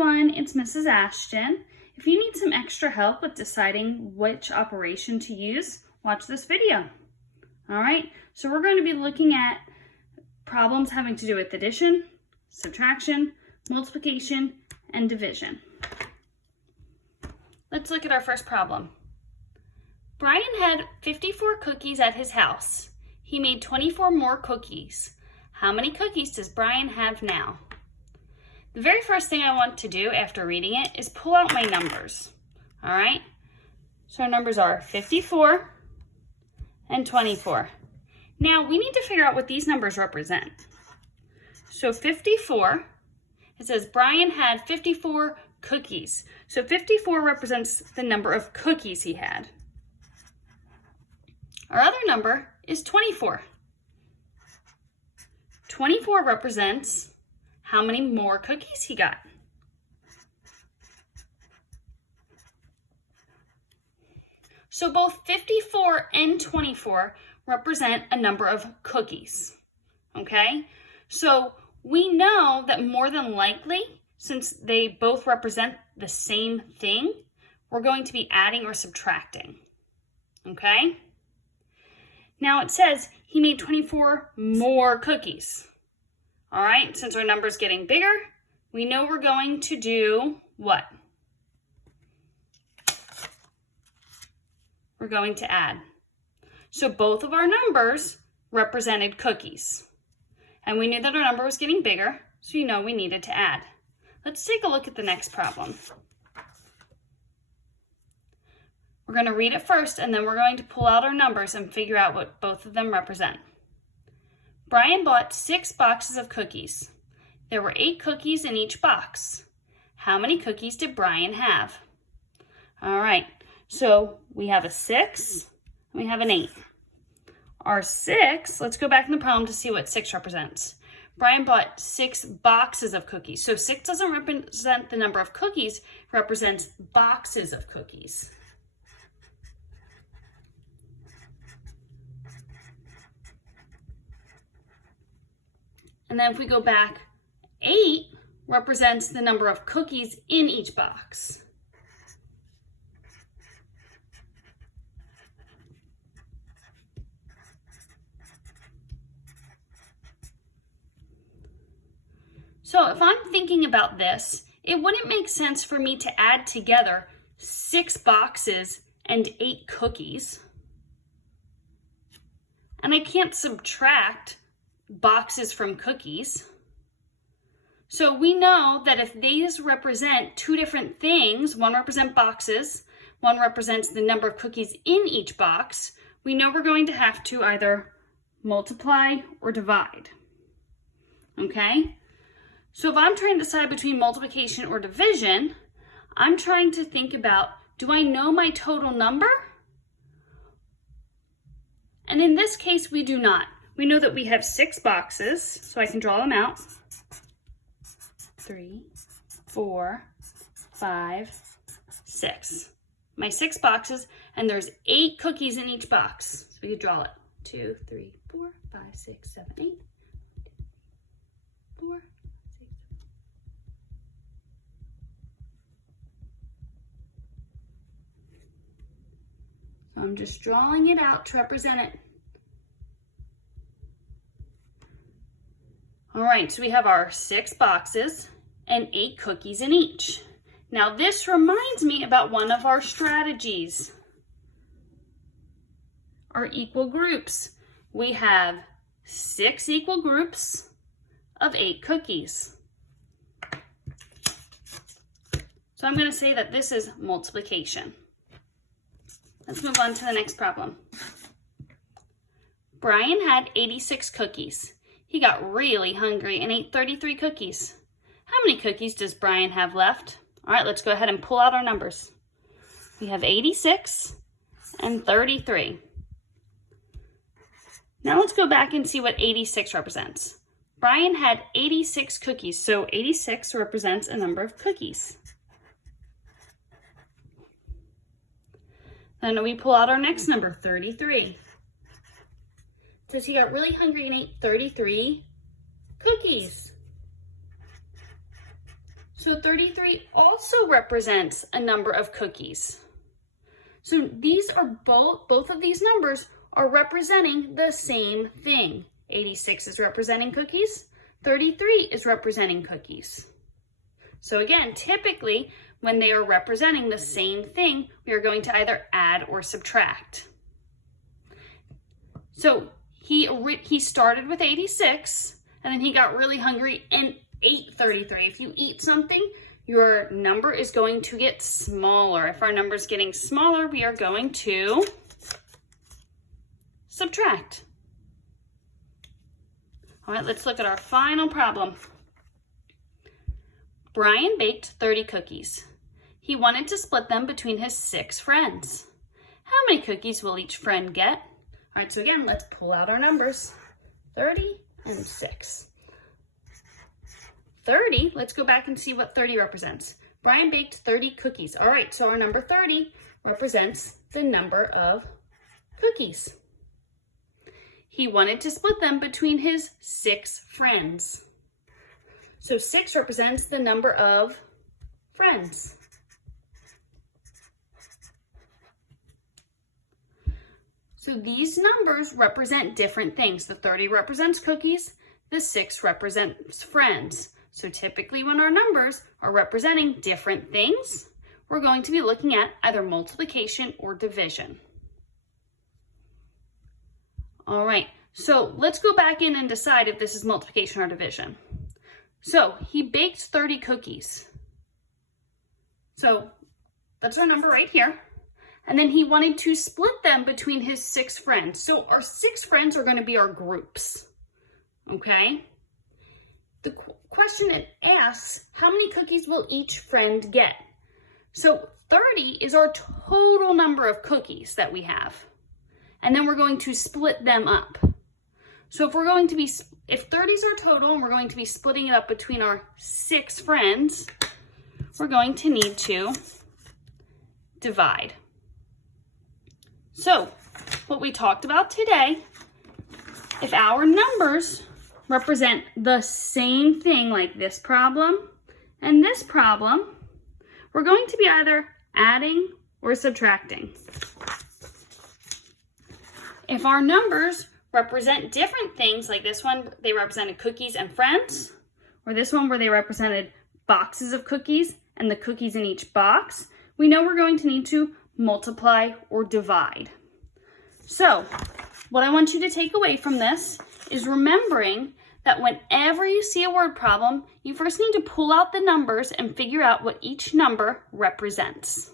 everyone, it's Mrs. Ashton. If you need some extra help with deciding which operation to use, watch this video. All right, so we're going to be looking at problems having to do with addition, subtraction, multiplication, and division. Let's look at our first problem. Brian had 54 cookies at his house. He made 24 more cookies. How many cookies does Brian have now? The very first thing I want to do after reading it is pull out my numbers. All right, so our numbers are 54 and 24. Now we need to figure out what these numbers represent. So 54, it says Brian had 54 cookies. So 54 represents the number of cookies he had. Our other number is 24. 24 represents how many more cookies he got. So both 54 and 24 represent a number of cookies, okay? So we know that more than likely, since they both represent the same thing, we're going to be adding or subtracting, okay? Now it says he made 24 more cookies. All right, since our number's getting bigger, we know we're going to do what? We're going to add. So both of our numbers represented cookies. And we knew that our number was getting bigger, so you know we needed to add. Let's take a look at the next problem. We're going to read it first, and then we're going to pull out our numbers and figure out what both of them represent. Brian bought 6 boxes of cookies. There were 8 cookies in each box. How many cookies did Brian have? All right, so we have a 6, and we have an 8. Our 6, let's go back in the problem to see what 6 represents. Brian bought 6 boxes of cookies. So 6 doesn't represent the number of cookies, it represents boxes of cookies. And then if we go back, 8 represents the number of cookies in each box. So if I'm thinking about this, it wouldn't make sense for me to add together 6 boxes and 8 cookies. And I can't subtract boxes from cookies. So we know that if these represent 2 different things, one represents boxes, one represents the number of cookies in each box, we know we're going to have to either multiply or divide. Okay? So if I'm trying to decide between multiplication or division, I'm trying to think about, do I know my total number? And in this case, we do not. We know that we have 6 boxes, so I can draw them out. 3, 4, 5, 6. My 6 boxes, and there's 8 cookies in each box. So we could draw it. 2, 3, 4, 5, 6, 7, 8. 4, 6. So I'm just drawing it out to represent it. All right, so we have our 6 boxes and 8 cookies in each. Now this reminds me about one of our strategies, our equal groups. We have 6 equal groups of 8 cookies. So I'm going to say that this is multiplication. Let's move on to the next problem. Brian had 86 cookies. He got really hungry and ate 33 cookies. How many cookies does Brian have left? All right, let's go ahead and pull out our numbers. We have 86 and 33. Now let's go back and see what 86 represents. Brian had 86 cookies, so 86 represents a number of cookies. Then we pull out our next number, 33. Says he got really hungry and ate 33 cookies. So So 33 also represents a number of cookies. So these are both of these numbers are representing the same thing. 86 is representing cookies. 33 is representing cookies. So again, typically when they are representing the same thing, we are going to either add or subtract. So he started with 86 and then he got really hungry and ate 33. If you eat something, your number is going to get smaller. If our number is getting smaller, we are going to subtract. All right, let's look at our final problem. Brian baked 30 cookies. He wanted to split them between his 6 friends. How many cookies will each friend get? All right, so again, let's pull out our numbers. 30 and 6. 30, let's go back and see what 30 represents. Brian baked 30 cookies. All right, so our number 30 represents the number of cookies. He wanted to split them between his 6 friends. So 6 represents the number of friends. So these numbers represent different things. The 30 represents cookies, the 6 represents friends. So typically when our numbers are representing different things, we're going to be looking at either multiplication or division. All right, so let's go back in and decide if this is multiplication or division. So he baked 30 cookies. So that's our number right here. And then he wanted to split them between his 6 friends. So our 6 friends are going to be our groups, okay? The question it asks, how many cookies will each friend get? So 30 is our total number of cookies that we have. And then we're going to split them up. So if 30 is our total and we're going to be splitting it up between our 6 friends, we're going to need to divide. So what we talked about today, if our numbers represent the same thing like this problem and this problem, we're going to be either adding or subtracting. If our numbers represent different things, like this one, they represented cookies and friends, or this one where they represented boxes of cookies and the cookies in each box, we know we're going to need to multiply or divide. So what I want you to take away from this is remembering that whenever you see a word problem, you first need to pull out the numbers and figure out what each number represents.